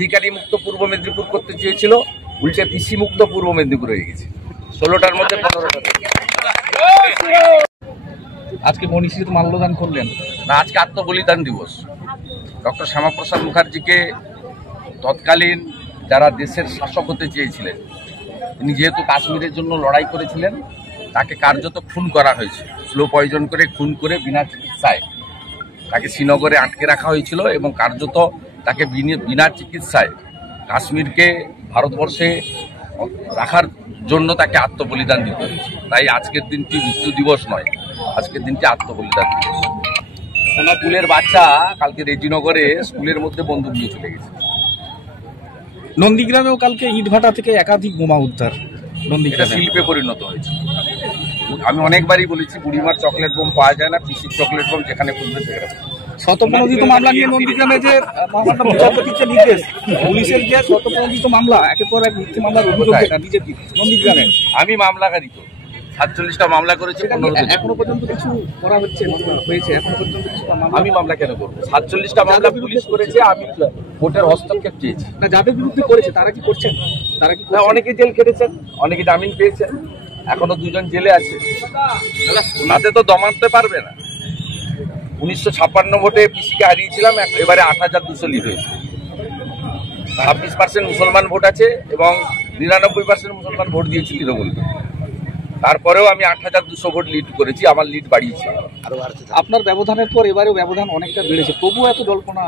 অধিকারী মুক্ত পূর্ব মেদিনীপুর করতে চেয়েছিল, উল্টে পিসি মুক্ত পূর্ব মেদিনীপুর হয়ে গেছে। 16টার মধ্যে 15টা। আজকে মনীষী তো মাল্যদান করলেন না, আজকে আত্মবলিদান দিবস। ডক্টর শ্যামাপ্রসাদ মুখার্জিকে তৎকালীন যারা দেশের শাসক হতে চেয়েছিলেন, তিনি যেহেতু কাশ্মীরের জন্য লড়াই করেছিলেন, তাকে কার্যত খুন করা হয়েছে। স্লো পয়জন করে খুন করে বিনা চিকিৎসায় তাকে শ্রীনগরে আটকে রাখা হয়েছিল এবং কার্যত তাকে বিনা চিকিৎসায় কাশ্মীরকে ভারতবর্ষে রাখার জন্য তাকে আত্মবলিদান দিতে হয়েছে। তাই আজকের দিনটি মৃত্যু দিবস নয়, আজকের দিনটি আত্মবলিদান দিবস। স্কুলের বাচ্চা কালকে রেজিনগরে স্কুলের মধ্যে বন্দুক নিয়ে চলে গেছে। নন্দীগ্রামেও কালকে ইটভাটা থেকে একাধিক বোমা উদ্ধার। নন্দীগ্রামে শিল্পে পরিণত হয়েছে। আমি অনেকবারই বলেছি, বুড়িমার চকলেট বোম পাওয়া যায় না, পিসির চকলেট বোম যেখানে খুঁজবে সেখানে। শতপ্রণোদিত মামলা নিয়ে নন্দীগ্রামে যে বিচারপতির নির্দেশ, পুলিশের যে শতপ্রণোদিত মামলা, একের পর এক মিথ্যে মামলার অভিযোগ বিজেপি নন্দীগ্রামে। আমি মামলাকারী তো 47টা মামলা করেছি। এখনো পর্যন্ত কিছু করা হচ্ছে হয়েছে এখনো পর্যন্ত কিছু? আমি মামলা কেন করবো? 47টা মামলা পুলিশ করেছে, আমি কোর্টের হস্তক্ষেপ চেয়েছি। না, যাদের বিরুদ্ধে করেছে তারা কি করছেন? তারা কি অনেকে জেল খেটেছেন, অনেকে জামিন পেয়েছেন, এখনো 2জন জেলে আছে। ওনাতে তো দমাতে পারবে না। 1956 ভোটে পিসিকে হারিয়েছিলাম, এবারে 8,200 লিড হয়েছে। 26% মুসলমান ভোট আছে এবং 99% মুসলমান ভোট দিয়েছি তৃণমূলকে। তারপরেও আমি 8,200 ভোট লিড করেছি, আমার লিড বাড়িয়েছি। আপনার ব্যবধানের পর এবারেও ব্যবধান অনেকটা বেড়েছে, তবুও এত জল্পনা?